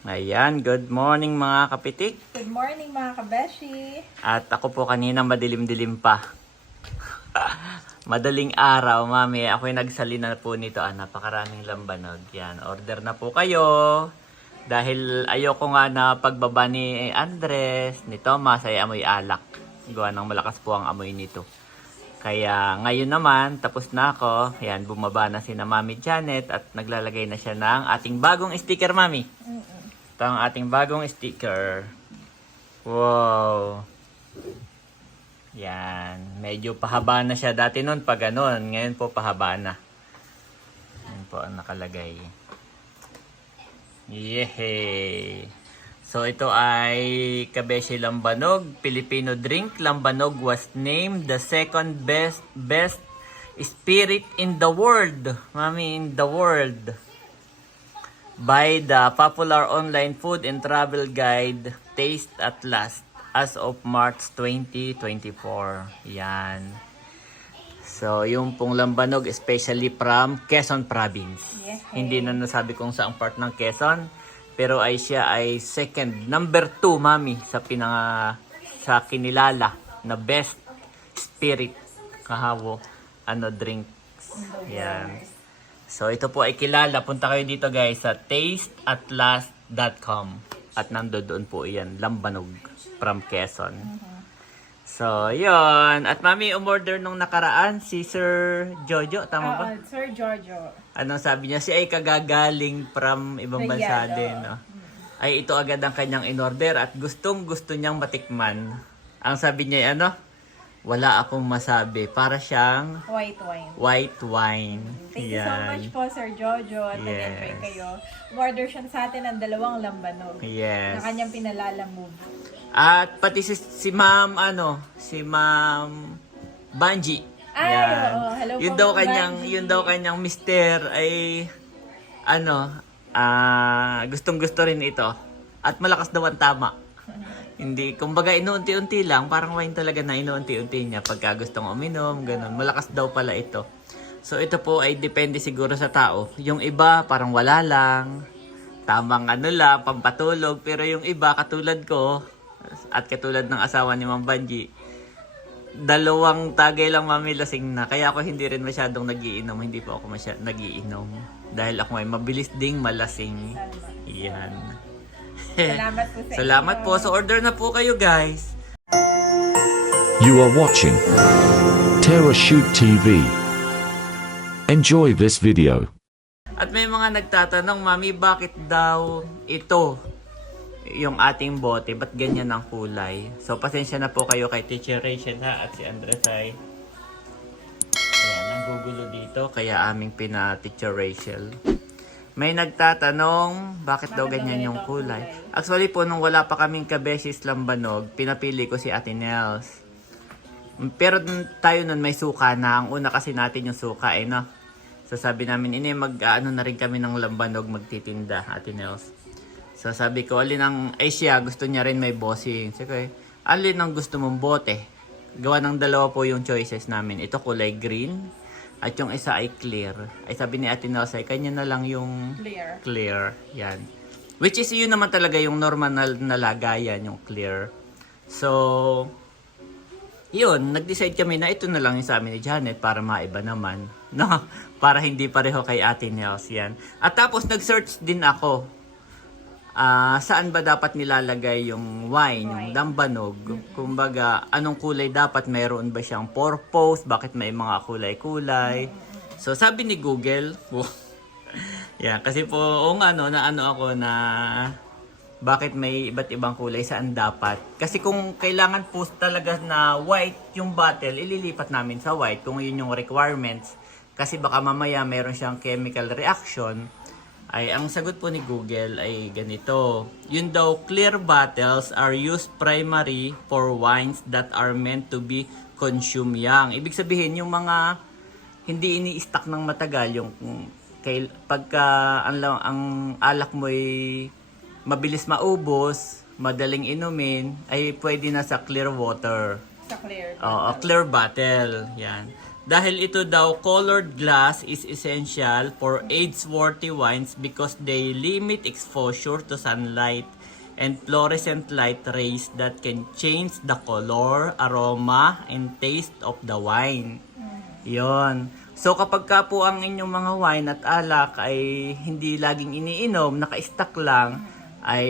Ayan, good morning mga kapitik. Good morning mga kabeshi. At ako po kanina madilim-dilim pa. Madaling araw, mami. Ako'y nagsalina po nito. Ah, napakaraming lambanog. Yan, order na po kayo. Dahil ayoko nga na pagbaba ni Andres, ni Thomas, ay amoy alak. Gawa ng malakas po ang amoy nito. Kaya ngayon naman, tapos na ako. Yan, bumaba na si na Mami Janet at naglalagay na siya ng ating bagong sticker, Mami. Ito ang ating bagong sticker. Wow. Yan. Medyo pahaba na siya dati noon pag ganun. Ngayon po pahaba na. Yan po ang nakalagay. Yehey! So ito ay Kabeshi Lambanog. Filipino drink. Lambanog was named the second best best spirit in the world. Mami, in the world by the popular online food and travel guide Taste at Last as of March 2024. Yan. So, yung pong lambanog, especially from Quezon Province. Yes. Hindi na nasabi kung saang part ng Quezon. Pero ay siya ay second, number two, mami, sa pinanga, sa kinilala na best spirit kahawo ano drinks. Yan. So ito po ay kilala. Punta kayo dito guys sa tasteatlast.com at nandoon doon po iyan, Lambanog from Quezon. So, yon At mami, umorder nung nakaraan si Sir Jojo, tama ba? Oo, Sir Giorgio. Anong sabi niya? Si ay kagagaling from ibang bansa Riyadh, din. oo. No? Ay ito agad ang kanyang inorder at gustong gusto niyang matikman. Ang sabi niya ay ano? Wala akong masabi. Para siyang White wine. white wine. Thank you so much po, Sir Jojo. At nag-enjoy Yes. kayo. Umorder siya sa atin ng dalawang lambanog. Yes. Na kanyang pinalalamove. At pati si, si ma'am, ano, si ma'am Banji. Ay, oo. Hello yun po, daw Ma'am kanyang, Banji. yun daw kanyang mister ay, ano, ah, gustong gusto rin ito. At malakas daw ang tama. Hindi, kumbaga inuunti-unti lang, parang wine talaga na inuunti-unti niya pagka gustong uminom, ganun. Malakas daw pala ito. So ito po ay depende siguro sa tao. Yung iba parang wala lang, tamang ano lang, pampatulog. Pero yung iba katulad ko, at katulad ng asawa ni Ma'am Banji, dalawang tagay lang mami lasing na. Kaya ako hindi rin masyadong nagiinom. Hindi po ako masyadong nagiinom. Dahil ako ay mabilis ding malasing. Yan. Salamat po sa Salamat inyo. po. So order na po kayo guys. You are watching Terra Shoot TV. Enjoy this video. At may mga nagtatanong, Mami, bakit daw ito yung ating bote? Ba't ganyan ang kulay? So, pasensya na po kayo kay Teacher Rachel ha at si Andres ay ayan, nanggugulo dito. Kaya aming pina Teacher Rachel. May nagtatanong, bakit daw ganyan yung kulay? Actually po, nung wala pa kaming kabesis lambanog, pinapili ko si Ate Nels. Pero tayo nun may suka na. Ang una kasi natin yung suka eh, no? So sabi namin, ini mag ano na rin kami ng lambanog magtitinda, Ate Nels. So sabi ko, alin ang, ay siya, gusto niya rin may bossing. Ko, eh, alin ang gusto mong bote? Gawa ng dalawa po yung choices namin. Ito kulay green, at yung isa ay clear. Ay sabi ni Ate Nels, ay kanya na lang yung Clear. clear. Yan. Which is yun naman talaga yung normal na, na lagayan, yung clear. So, yun, nag-decide kami na ito na lang yung sa amin ni Janet para maiba naman. No? Para hindi pareho kay Ate Nels yan. At tapos nag-search din ako. Ah, saan ba dapat nilalagay yung wine, yung dambanog? Kumbaga, anong kulay dapat? Mayroon ba siyang purpose? Bakit may mga kulay-kulay? So, sabi ni Google, yan, kasi po, o nga no, na ano ako na bakit may iba't ibang kulay saan dapat. Kasi kung kailangan po talaga na white yung bottle, ililipat namin sa white kung yun yung requirements. Kasi baka mamaya meron siyang chemical reaction. Ay, ang sagot po ni Google ay ganito. Yun daw, clear bottles are used primary for wines that are meant to be consumed young. Ibig sabihin, yung mga hindi ini-stack ng matagal, yung kay, pagka ang, ang alak mo'y mabilis maubos, madaling inumin, ay pwede na sa clear water. Sa clear. Oo, clear bottle. Yan. Dahil ito daw, colored glass is essential for age-worthy wines because they limit exposure to sunlight and fluorescent light rays that can change the color, aroma, and taste of the wine. Yon. So kapag ka po ang inyong mga wine at alak ay hindi laging iniinom, naka-stack lang, ay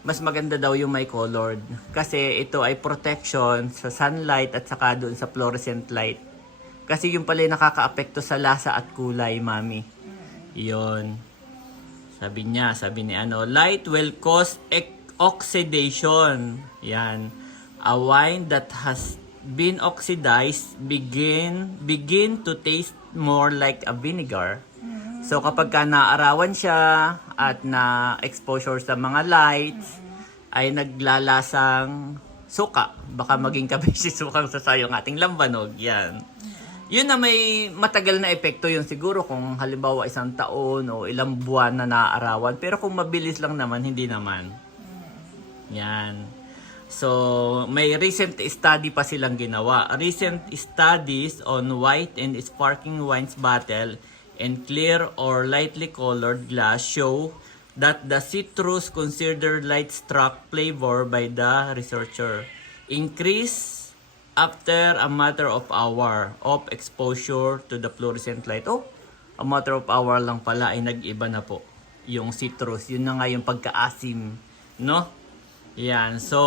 mas maganda daw yung may colored. Kasi ito ay protection sa sunlight at saka doon sa fluorescent light. Kasi yung pala yung nakaka-apekto sa lasa at kulay, mami. Yon. Sabi niya, sabi ni ano, light will cause oxidation. Yan. A wine that has been oxidized begin begin to taste more like a vinegar. So kapag ka naarawan siya at na exposure sa mga lights ay naglalasang suka. Baka maging kabisi sukang sasayong ating lambanog. Yan. Yun na may matagal na epekto yun siguro kung halimbawa isang taon o ilang buwan na naaarawan. Pero kung mabilis lang naman, hindi naman. Yan. So, may recent study pa silang ginawa. Recent studies on white and sparkling wines bottle and clear or lightly colored glass show that the citrus considered light struck flavor by the researcher increase after a matter of hour of exposure to the fluorescent light. Oh, a matter of hour lang pala ay nag-iba na po yung citrus. Yun na nga yung pagkaasim, no? Yan. So,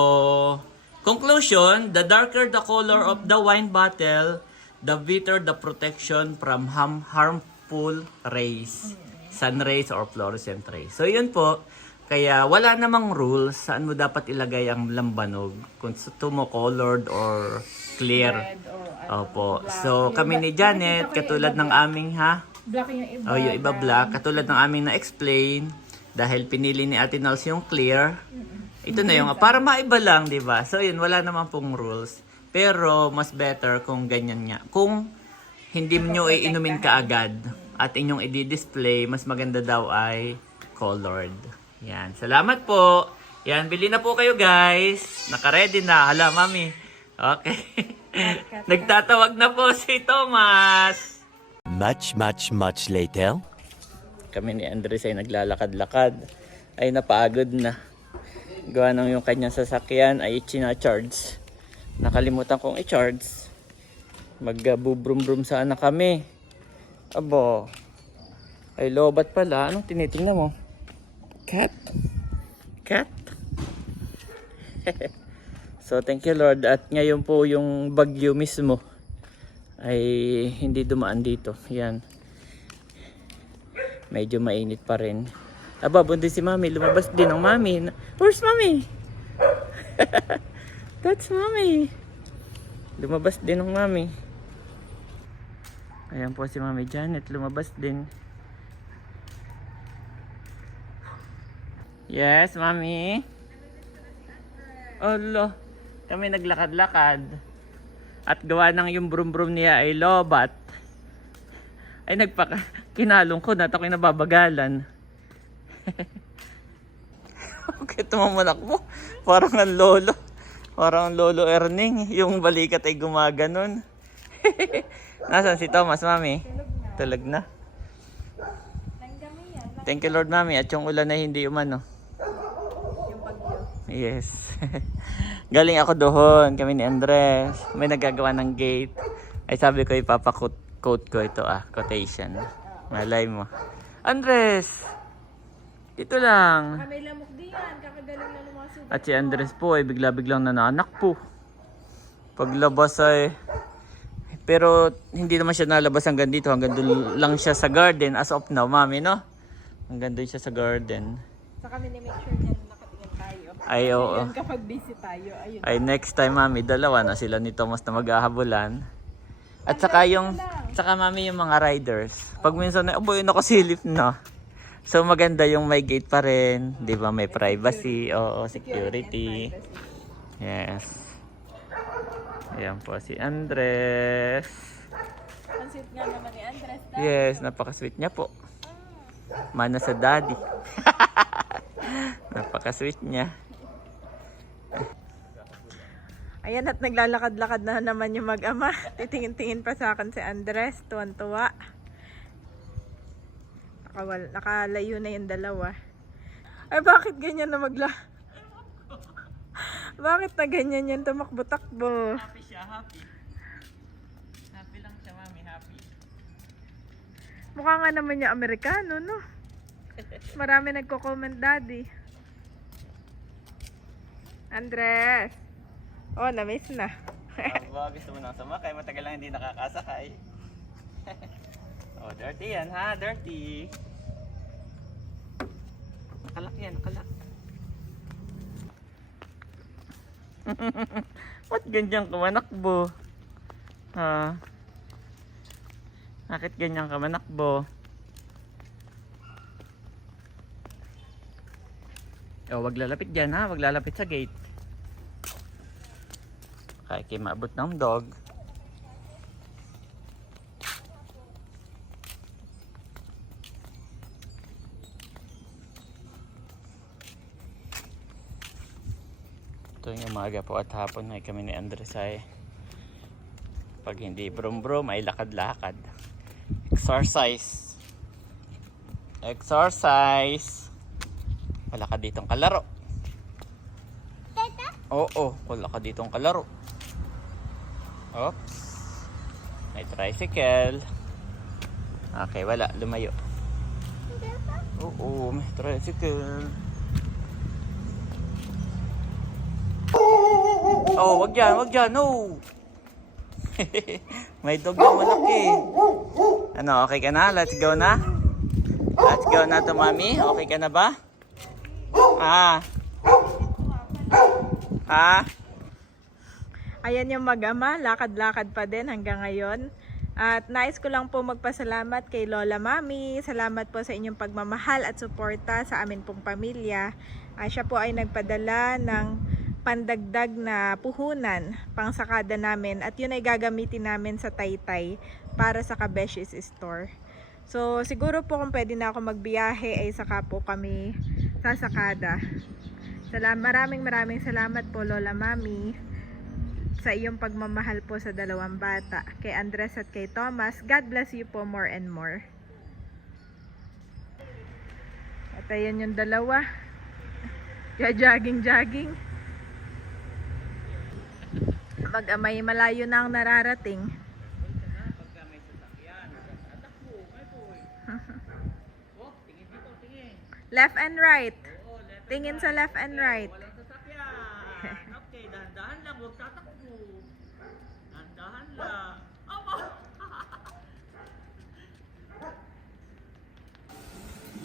conclusion, the darker the color of the wine bottle, the better the protection from ham- harmful rays, sun rays or fluorescent rays. So, yun po. Kaya wala namang rules saan mo dapat ilagay ang lambanog. Kung gusto mo colored or clear. Ano, Opo. So, kami ni Janet, katulad ng aming ha, Black yung iba. Oh, yung iba black. Katulad ng aming na-explain, dahil pinili ni Ate Nels yung clear, ito na yung, para maiba lang, di ba? So yun, wala naman pong rules. Pero, mas better kung ganyan nga. Kung hindi nyo iinumin kaagad at inyong i-display, mas maganda daw ay colored. Yan. Salamat po. Yan, bili na po kayo guys. Naka-ready na. Hala, mami. Okay. Nagtatawag na po si Thomas. Much, much, much later. kami ni Andres ay naglalakad-lakad. Ay napagod na. Gawa ng yung kanyang sasakyan ay china-charge. Nakalimutan kong i-charge. Mag-bubrum-brum sana kami. Abo. Ay lobat pala. Anong tinitingnan mo? Cat? Cat so thank you Lord at ngayon po yung bagyo mismo ay hindi dumaan dito yan medyo mainit pa rin. Aba, buntis si mami. Lumabas din ang mami. Where's mami? That's mami. Lumabas din ang mami. Ayan po si mami Janet. Lumabas din. Yes, mami. Olo. Kami naglakad-lakad. At gawa ng yung brum-brum niya ay lobat ay nagpaka kinalong ko na ako'y nababagalan. Bakit tumamanak mo? Parang ang lolo. Parang ang lolo Erning. Yung balikat ay gumaganon. Nasaan si Thomas, mami? Tulog na. Thank you Lord, mami. At yung ulan ay hindi umano. Yes. Galing ako doon. Kami ni Andres. May nagagawa ng gate. Ay sabi ko ipapakot ko ito ah. Quotation. Malay mo. Andres! Dito lang. Kami lamok din yan. Kakagaling na lumasubok. At si Andres po ay bigla-biglang nananak po. Paglabas ay... Pero hindi naman siya nalabas hanggang dito. Hanggang doon lang siya sa garden as of now, mami, no? Hanggang doon siya sa garden. Sa kami ni make sure niya. Ay, oo. Ayun, kapag busy tayo, ayun. Ay next time mami, dalawa na sila ni Thomas na maghahabulan. At saka yung, saka mami yung mga riders. Pag minsan na, aboy nakasilip na. So maganda yung may gate pa rin, 'di ba? May privacy, oo, security. Yes. Ayan po si Andres. Ang sweet nga naman ni Andres. dahil Yes, napaka-sweet niya po. Mana sa daddy. napaka-sweet niya. Ayan at naglalakad-lakad na naman yung mag-ama. Titingin-tingin pa sa akin si Andres. Tuwan-tuwa. Nakawal, nakalayo na yung dalawa. Ay, bakit ganyan na magla... bakit na ganyan yan tumakbo-takbo? Happy siya, happy. Happy lang siya, mami, happy. Mukha nga naman yung Amerikano, no? Marami nagko-comment, daddy. Andres! Oh, na-miss na. Aba, gusto mo nang sumakay, matagal lang hindi nakakasakay. oh, dirty yan ha, dirty. Nakalak yan, nakalak. Ba't ganyan ka manakbo? Ha? Bakit ganyan ka manakbo? Oh, wag lalapit dyan ha, wag lalapit sa gate. Kaya kayo maabot ng dog. Tuwing umaga po at hapon ay kami ni Andres ay pag hindi brum brum ay lakad-lakad. Exercise. Exercise. Wala ka ditong kalaro. Oo, wala ka ditong kalaro. Oops. May tricycle. Okay, wala. Lumayo. Oo, may tricycle. Oh, wag dyan, wag dyan. No! may dog na malaki. Ano, okay ka na? Let's go na? Let's go na to, mami. Okay ka na ba? Ah. Ah. Ayan yung mag-ama, lakad-lakad pa din hanggang ngayon. At nais ko lang po magpasalamat kay Lola Mami. Salamat po sa inyong pagmamahal at suporta sa amin pong pamilya. Ah, siya po ay nagpadala ng pandagdag na puhunan pang sakada namin at yun ay gagamitin namin sa Taytay para sa Kabeshis Store. So siguro po kung pwede na ako magbiyahe ay saka po kami sasakada. Salam, maraming maraming salamat po Lola Mami sa iyong pagmamahal po sa dalawang bata, kay Andres at kay Thomas. God bless you po more and more. At ayan yung dalawa. Jogging-jogging. Mag-amay malayo na ang nararating. left and right. Tingin sa left and right. Okay, dahan-dahan lang. Huwag tatakbo. Lang. Aba!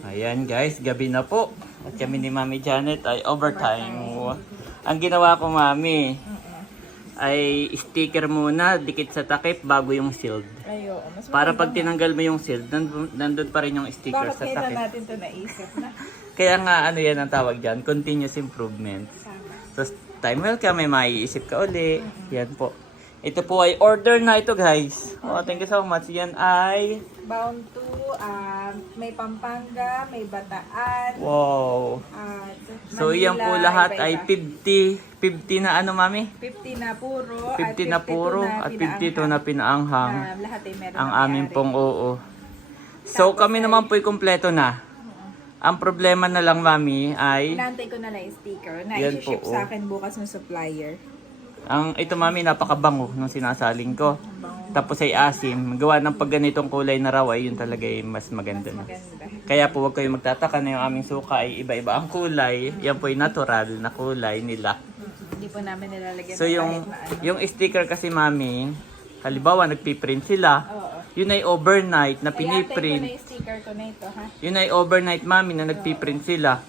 Ayan guys, gabi na po. At kami ni Mami Janet ay overtime. Ang ginawa ko Mami ay sticker muna, dikit sa takip bago yung shield. Ayo, mas Para pag tinanggal mo yung shield, nandun, nandun pa rin yung sticker Bakit sa kailan takip. natin ito naisip na? Kaya nga ano yan ang tawag dyan, continuous improvement. So time will come, may maiisip ka uli. Yan po. Ito po ay order na ito guys. Oh, thank you so much. Yan ay, Bound to, um, may Pampanga, may Bataan, wow. at So yan po Manila, lahat ay iba-iba. 50, 50 na ano mami? 50 na puro, 50 na puro at 52 na pinaanghang. Um, lahat ay meron Ang amin pong oo. So kami naman po kumpleto na. Ang problema na lang mami ay Inaantay ko na lang yung sticker na Yan i-ship po, sa oh. akin bukas ng supplier. Ang ito mami napakabango nung sinasaling ko. Tapos ay asim. Gawa ng pag ganitong kulay na raw ay yun talaga ay mas maganda na. Kaya po wag kayong magtataka na yung aming suka ay iba-iba ang kulay. Yan po ay natural na kulay nila. Hindi po namin nilalagyan So ng yung yung sticker kasi mami, halimbawa nagpiprint sila. Oo. Yun ay overnight na Ay, antay ko na piniprint. yung sticker ko na ito, ha? Yun ay overnight mami na nagpiprint sila.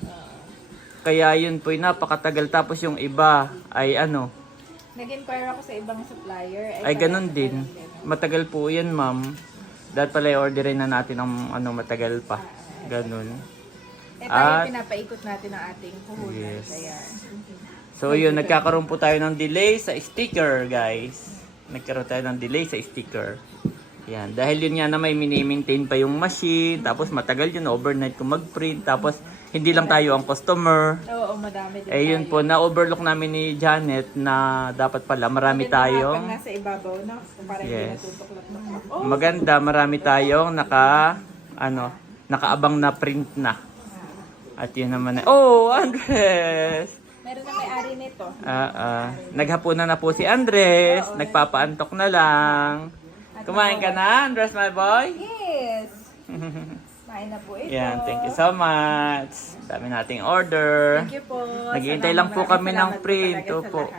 Kaya yun po ay napakatagal tapos yung iba ay ano, Nag-inquire ako sa ibang supplier. Ay, ganun din. Matagal po yan, ma'am. Dahil pala i-orderin na natin ng ano, matagal pa. Ganun. Eh, tayo At- pinapaikot natin ang ating puhunan. Yes. Ayan. So, yun, nagkakaroon po tayo ng delay sa sticker, guys. Nagkaroon tayo ng delay sa sticker. Yan. Dahil yun nga na may mini-maintain pa yung machine. Tapos matagal yun, overnight kung mag-print. Tapos, hindi lang tayo ang customer. Oo, madami din Eh yun po, na-overlook namin ni Janet na dapat pala marami Maganda nga pag tayong nasa ibabaw na, para hindi Yes. natutuklap ng Oh, maganda, marami tayong naka ano, nakaabang na print na. At yun naman na, oh, Andres! meron na may-ari nito. Ah, ah. naghapunan na po si Andres, nagpapaantok na lang. Kumain ka na, Andres, my boy? Yes! Main na po ito. Yan, thank you so much. Dami nating order. Thank you po. Naghihintay lang po kami ng print. Opo.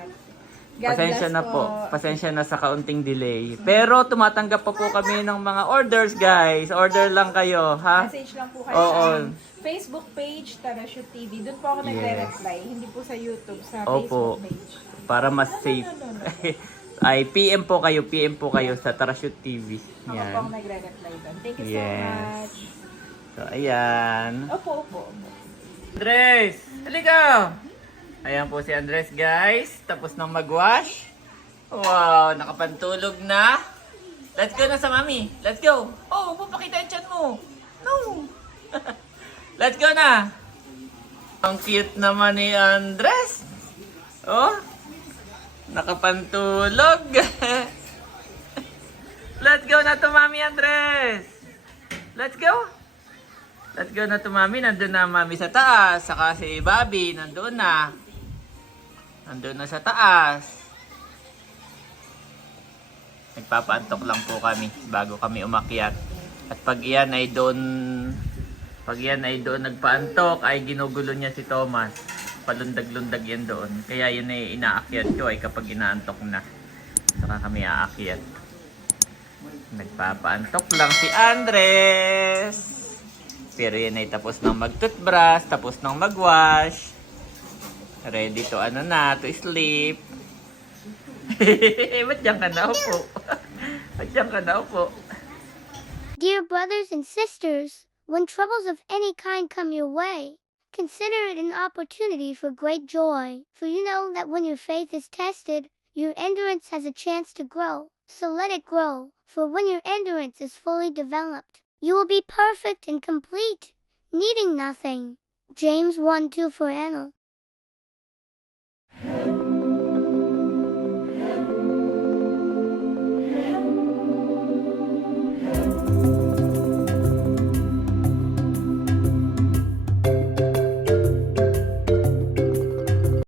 Pasensya na po. Pasensya na sa kaunting delay. Pero tumatanggap pa po kami ng mga orders, guys. Order lang kayo, ha? Message lang po kayo Oo. sa Facebook page, Tarashoot TV. Doon po ako nagre-reply. Hindi po sa YouTube, sa Opo. Facebook page. Para mas safe. Ay, PM po kayo, PM po kayo sa Tarashoot TV. Ako po Yan. ako nagre-reply doon. Thank you so Yes. much. So, ayan. Opo, opo. opo. Andres! Halika! Ayan po si Andres, guys. Tapos nang mag-wash. Wow, nakapantulog na. Let's go na sa mami. Let's go. Oh, papakita yung chan mo. No. Let's go na. Ang cute naman ni Andres. Oh, nakapantulog. Let's go na to, Mami Andres. Let's go. Let's go na to mami. Nandun na mami sa taas. Saka si Bobby, nandun na. Nandun na sa taas. Nagpapaantok lang po kami bago kami umakyat. At pag iyan ay doon, pag iyan ay doon nagpaantok, ay ginugulo niya si Thomas. Palundag-lundag yan doon. Kaya yun ay inaakyat ko ay kapag inaantok na. Saka kami aakyat. Nagpapaantok lang si Andres. Pero yan ay tapos nang mag-toothbrush, tapos nang mag-wash. Ready to ano na, to sleep. Ba't diyan ka na upo? Ba't diyan ka na upo? Dear brothers and sisters, when troubles of any kind come your way, consider it an opportunity for great joy, for you know that when your faith is tested, your endurance has a chance to grow. So let it grow, for when your endurance is fully developed, you will be perfect and complete, needing nothing. James 1 2 for Anna.